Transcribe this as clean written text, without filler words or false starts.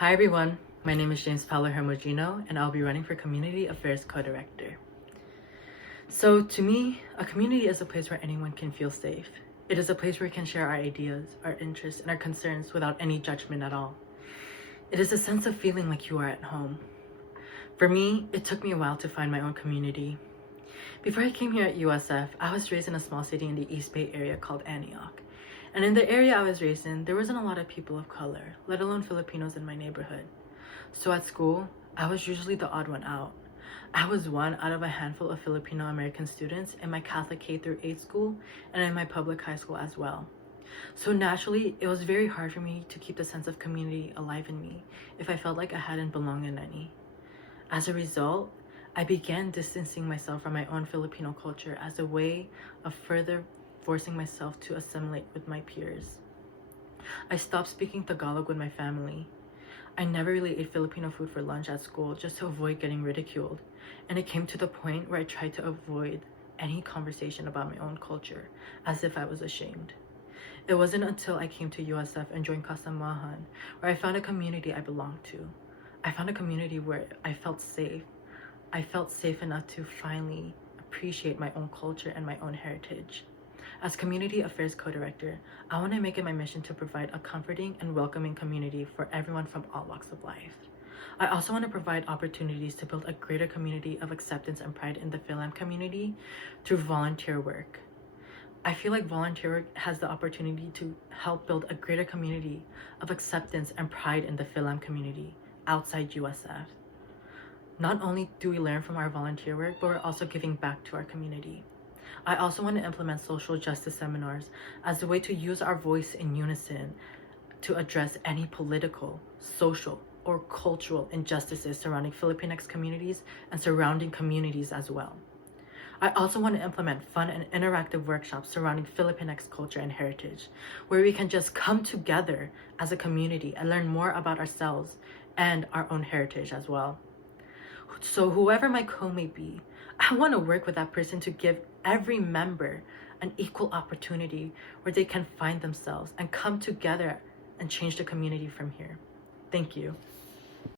Hi everyone, my name is Paolo Hermogeno and I'll be running for Community Affairs Co-Director. So to me, a community is a place where anyone can feel safe. It is a place where we can share our ideas, our interests, and our concerns without any judgment at all. It is a sense of feeling like you are at home. For me, it took me a while to find my own community. Before I came here at USF, I was raised in a small city in the East Bay area called Antioch. And in the area I was raised in, there wasn't a lot of people of color, let alone Filipinos in my neighborhood. So at school, I was usually the odd one out. I was one out of a handful of Filipino American students in my Catholic K through 8 school and in my public high school as well. So naturally, it was very hard for me to keep the sense of community alive in me if I felt like I hadn't belonged in any. As a result, I began distancing myself from my own Filipino culture as a way of further forcing myself to assimilate with my peers. I stopped speaking Tagalog with my family. I never really ate Filipino food for lunch at school just to avoid getting ridiculed, and it came to the point where I tried to avoid any conversation about my own culture, as if I was ashamed. It wasn't until I came to USF and joined Kasamahan where I found a community I belonged to. I found a community where I felt safe. I felt safe enough to finally appreciate my own culture and my own heritage. As Community Affairs Co-Director, I want to make it my mission to provide a comforting and welcoming community for everyone from all walks of life. I also want to provide opportunities to build a greater community of acceptance and pride in the Philam community through volunteer work. I feel like volunteer work has the opportunity to help build a greater community of acceptance and pride in the Philam community outside USF. Not only do we learn from our volunteer work, but we're also giving back to our community. I also want to implement social justice seminars as a way to use our voice in unison to address any political, social, or cultural injustices surrounding Filipinx communities and surrounding communities as well. I also want to implement fun and interactive workshops surrounding Filipinx culture and heritage, where we can just come together as a community and learn more about ourselves and our own heritage as well. So whoever my co may be, I want to work with that person to give every member an equal opportunity where they can find themselves and come together and change the community from here. Thank you.